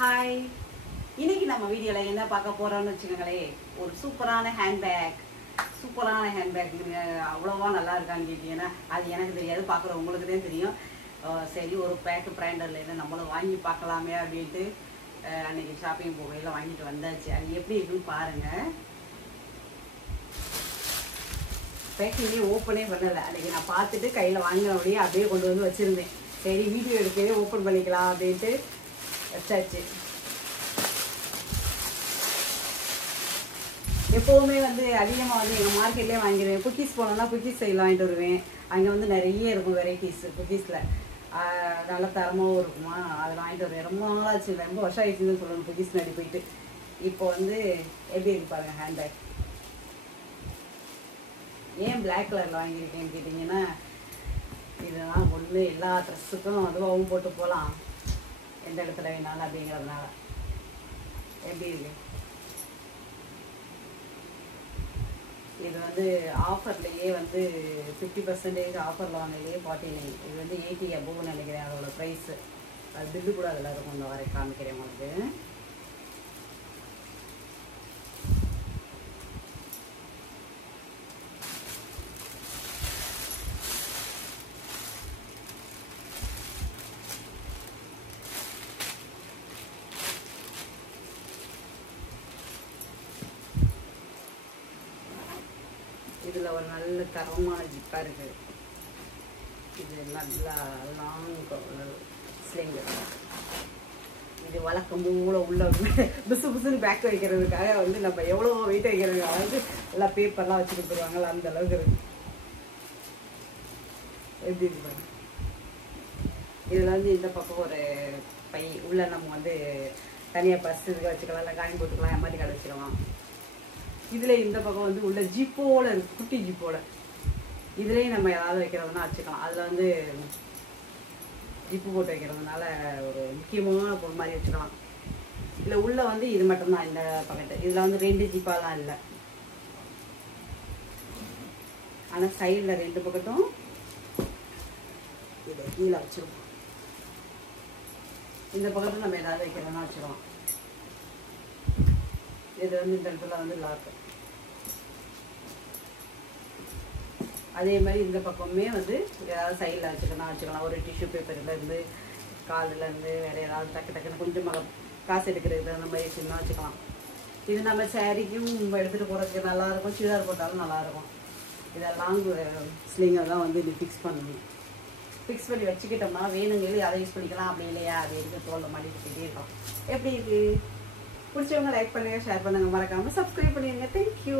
Hi, இன்னைக்கு நம்ம வீடியோவில் என்ன பார்க்க போகிறோம்னு வச்சுக்கோங்களேன். ஒரு சூப்பரான ஹேண்ட்பேக். அவ்வளோவா நல்லா இருக்கான்னு கேட்டீங்கன்னா அது எனக்கு தெரியாது, பார்க்குற உங்களுக்கு தான் தெரியும். சரி, ஒரு பேக்கு பிராண்டர்லேருந்து நம்மளும் வாங்கி பார்க்கலாமே அப்படின்ட்டு அன்றைக்கி ஷாப்பிங் போகையில் வாங்கிட்டு வந்தாச்சு. அது எப்படி இருக்குன்னு பாருங்கள். பேக்கிங்கே ஓப்பனே பண்ணலை. அன்றைக்கி நான் பார்த்துட்டு கையில் வாங்கினபடியே அப்படியே கொண்டு வந்து வச்சுருந்தேன். சரி, வீடியோ எடுக்கவே ஓப்பன் பண்ணிக்கலாம் அப்படின்ட்டு வச்சாச்சு. எப்போவுமே அதிகமாக எங்கள் மார்க்கெட்லேயே வாங்கிடுவேன். குக்கீஸ் போனோம்னா குக்கீஸ் சைடில் வாங்கிட்டு வருவேன். அங்கே நிறைய இருக்கும் வெரைட்டிஸ் குக்கீஸில். நல்ல தரமாகவும் இருக்குமா, அதில் வாங்கிட்டு வருவேன். ரொம்ப நாளாச்சு, ரொம்ப வருஷம் ஆயிடுச்சுன்னு சொல்லணும் குக்கீஸ் நடி போயிட்டு. இப்போ எப்படி இருக்கு பாருங்கள் ஹேண்ட்பேக். ஏன் பிளாக் கலரில் வாங்கியிருக்கேன்னு கேட்டிங்கன்னா, இதெல்லாம் ஒன்று எல்லா ட்ரெஸ்ஸுக்கும் அதுவாகவும் போட்டு போகலாம், எந்த இடத்துல வேணாலும் அப்படிங்கிறதுனால. எப்படி இருக்கு இது? ஆஃபர்லேயே 50% ஆஃபரில் வாங்கிலேயே 49. இது 80 அபோவ்னு நினைக்கிறேன் அதோட ப்ரைஸு. அது பில்லு கூட அதில் இருக்கும். இந்த வரை காமிக்கிறேன் உங்களுக்கு. இதில் ஒரு நல்ல தரமான ஜிப்பாக இருக்குது. இது நல்லா லாங் ஸ்லிங்கு. இது வழக்கம் போல உள்ள புசு புசுன்னு பேக் வைக்கிறதுக்காக நம்ம எவ்வளோ வெயிட் வைக்கிறதுக்காக எல்லாம் பேப்பர்லாம் வச்சு கொடுத்துருவாங்கல்ல, அந்த அளவுக்கு இருக்கு. எப்படி இருக்கு பாருங்க. இதில் இந்த பக்கம் ஒரு பை உள்ள நம்ம தனியாக பர்ஸ் இதுக்கு வச்சுக்கலாம், இல்லை காயின் போட்டுக்கலாம், எம்மாதி கடை வச்சுக்கலாம். இதில் இந்த பக்கம் உள்ள ஜிப்போட இருக்குது, குட்டி ஜிப்போட. இதுலேயும் நம்ம ஏதாவது வைக்கிறதுனா வச்சுக்கலாம். அதில் ஜிப்பு போட்டு வைக்கிறதுனால ஒரு முக்கியமான பொருள் மாதிரி வச்சுக்கலாம். இல்லை உள்ள இது மட்டும்தான் இந்த பக்கெட்டு. இதில் 2 ஜிப்பாலாம் இல்லை, ஆனால் சைடில் 2 பக்கட்டும் இதை கீழே வச்சுருவோம். இந்த பக்கத்தில் நம்ம ஏதாவது வைக்கிறதுனா வச்சுக்கலாம். இது இந்த இடத்துல லாக்கு. அதே மாதிரி இந்த பக்கமே ஏதாவது சைடில் வச்சுக்கலாம். ஒரு டிஷ்யூ பேப்பர்லேருந்து காலிலேருந்து வேறு ஏதாவது டக்குன்னு கொஞ்சமாக காசு எடுக்கிறது அந்த மாதிரி வச்சுன்னா வச்சுக்கலாம். இது நம்ம சாரிக்கும் எடுத்துகிட்டு போகிறதுக்கு நல்லாயிருக்கும், சுடிதார் போட்டாலும் நல்லாயிருக்கும். இதை லாங் ஸ்லிங்கை தான் இது ஃபிக்ஸ் பண்ணணும். ஃபிக்ஸ் பண்ணி வச்சுக்கிட்டோம்னா வேணுங்கிறது அதை யூஸ் பண்ணிக்கலாம். அப்படி இல்லையா அது எடுத்து தோலில் மாட்டிட்டு போயிட்டே இருக்கோம். எப்படி இருக்குது? பிடிச்சவங்க லைக் பண்ணுங்கள், ஷேர் பண்ணுங்கள், மறக்காமல் சப்ஸ்கிரைப் பண்ணிடுங்க. தேங்க்யூ.